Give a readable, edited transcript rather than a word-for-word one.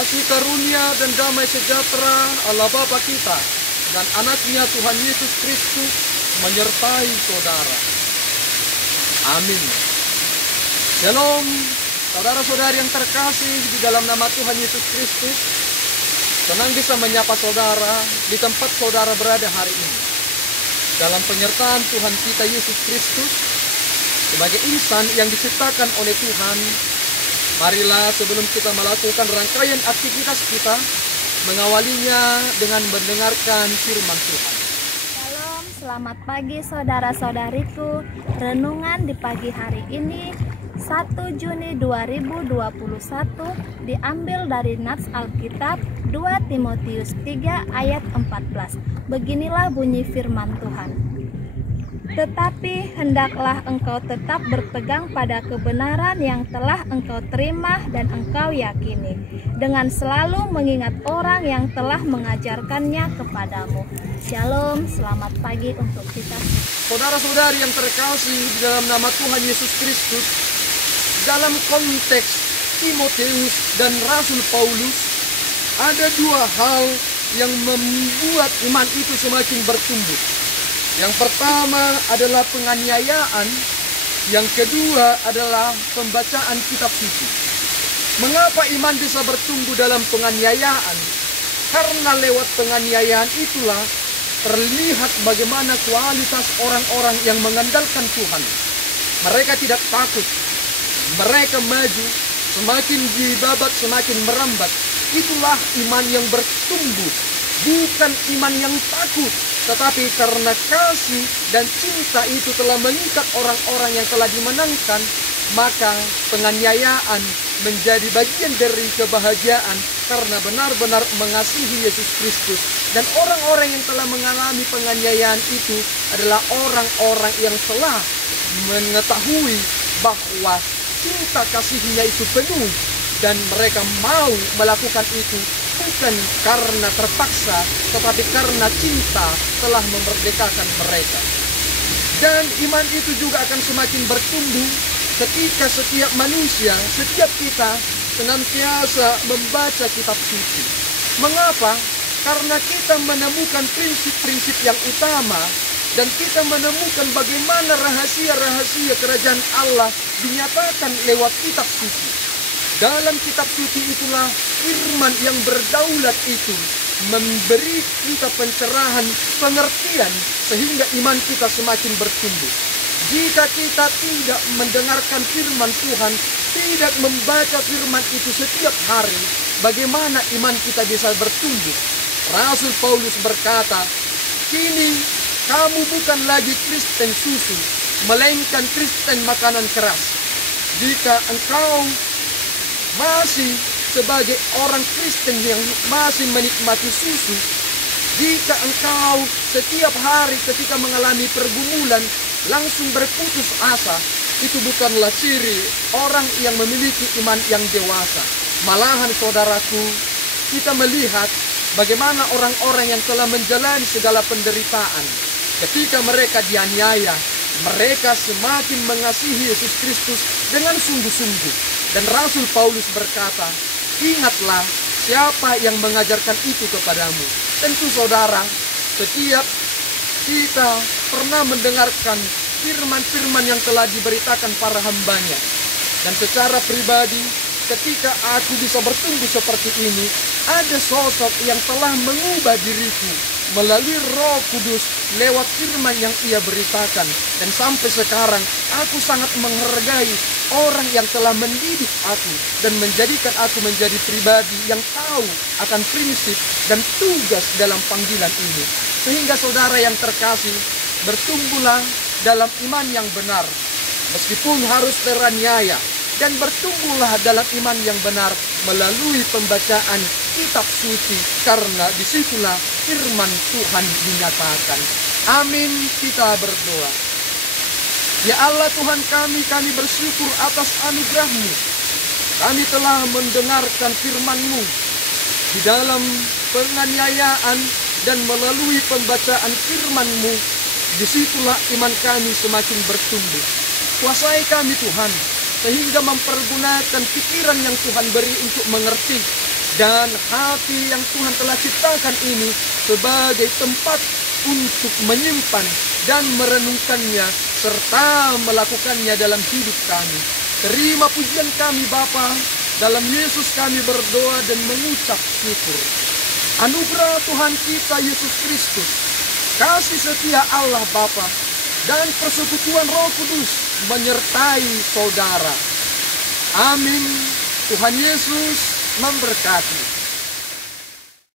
Kasih karunia dan damai sejahtera Allah Bapa kita dan anaknya Tuhan Yesus Kristus menyertai saudara. Amin. Shalom, saudara-saudari yang terkasih di dalam nama Tuhan Yesus Kristus. Senang bisa menyapa saudara di tempat saudara berada hari ini. Dalam penyertaan Tuhan kita Yesus Kristus sebagai insan yang diciptakan oleh Tuhan, marilah sebelum kita melakukan rangkaian aktivitas kita, mengawalinya dengan mendengarkan firman Tuhan. Shalom, selamat pagi saudara-saudariku. Renungan di pagi hari ini 1 Juni 2021 diambil dari nats Alkitab 2 Timotius 3 ayat 14. Beginilah bunyi firman Tuhan. Tetapi hendaklah engkau tetap berpegang pada kebenaran yang telah engkau terima dan engkau yakini, dengan selalu mengingat orang yang telah mengajarkannya kepadamu. Shalom, selamat pagi untuk kita. Saudara-saudari yang terkasih di dalam nama Tuhan Yesus Kristus, dalam konteks Timotius dan Rasul Paulus, ada dua hal yang membuat iman itu semakin bertumbuh. Yang pertama adalah penganiayaan, yang kedua adalah pembacaan kitab suci. Mengapa iman bisa bertumbuh dalam penganiayaan? Karena lewat penganiayaan itulah terlihat bagaimana kualitas orang-orang yang mengandalkan Tuhan. Mereka tidak takut, mereka maju, semakin dibabat semakin merambat. Itulah iman yang bertumbuh, bukan iman yang takut. Tetapi karena kasih dan cinta itu telah mengikat orang-orang yang telah dimenangkan, maka penganiayaan menjadi bagian dari kebahagiaan karena benar-benar mengasihi Yesus Kristus. Dan orang-orang yang telah mengalami penganiayaan itu adalah orang-orang yang telah mengetahui bahwa cinta kasihnya itu penuh, dan mereka mau melakukan itu bukan karena terpaksa, tetapi karena cinta telah memerdekakan mereka. Dan iman itu juga akan semakin bertumbuh ketika setiap manusia, setiap kita senantiasa membaca kitab suci. Mengapa? Karena kita menemukan prinsip-prinsip yang utama, dan kita menemukan bagaimana rahasia-rahasia kerajaan Allah dinyatakan lewat kitab suci. Dalam kitab suci itulah firman yang berdaulat itu memberi kita pencerahan, pengertian, sehingga iman kita semakin bertumbuh. Jika kita tidak mendengarkan firman Tuhan, tidak membaca firman itu setiap hari, bagaimana iman kita bisa bertumbuh? Rasul Paulus berkata, "Kini kamu bukan lagi Kristen susu, melainkan Kristen makanan keras. Jika engkau masih sebagai orang Kristen yang masih menikmati susu, jika engkau setiap hari ketika mengalami pergumulan langsung berputus asa, itu bukanlah ciri orang yang memiliki iman yang dewasa. Malahan saudaraku, kita melihat bagaimana orang-orang yang telah menjalani segala penderitaan, ketika mereka dianiaya, mereka semakin mengasihi Yesus Kristus dengan sungguh-sungguh. Dan Rasul Paulus berkata, ingatlah siapa yang mengajarkan itu kepadamu. Tentu saudara, setiap kita pernah mendengarkan firman-firman yang telah diberitakan para hambanya. Dan secara pribadi, ketika aku bisa bertumbuh seperti ini, ada sosok yang telah mengubah diriku melalui Roh Kudus lewat firman yang ia beritakan. Dan sampai sekarang aku sangat menghargai orang yang telah mendidik aku dan menjadikan aku menjadi pribadi yang tahu akan prinsip dan tugas dalam panggilan ini. Sehingga saudara yang terkasih, bertumbuhlah dalam iman yang benar meskipun harus teraniaya, dan bertumbuhlah dalam iman yang benar melalui pembacaan kitab suci, karena disitulah firman Tuhan dinyatakan. Amin. Kita berdoa. Ya Allah Tuhan kami bersyukur atas anugerah-Mu. Kami telah mendengarkan firman-Mu di dalam penganiayaan, dan melalui pembacaan firman-Mu, disitulah iman kami semakin bertumbuh. Kuasai kami Tuhan, sehingga mempergunakan pikiran yang Tuhan beri untuk mengerti, dan hati yang Tuhan telah ciptakan ini sebagai tempat untuk menyimpan dan merenungkannya serta melakukannya dalam hidup kami. Terima pujian kami Bapa, dalam Yesus kami berdoa dan mengucap syukur. Anugerah Tuhan kita Yesus Kristus, kasih setia Allah Bapa, dan persekutuan Roh Kudus menyertai saudara. Amin. Tuhan Yesus memberkati.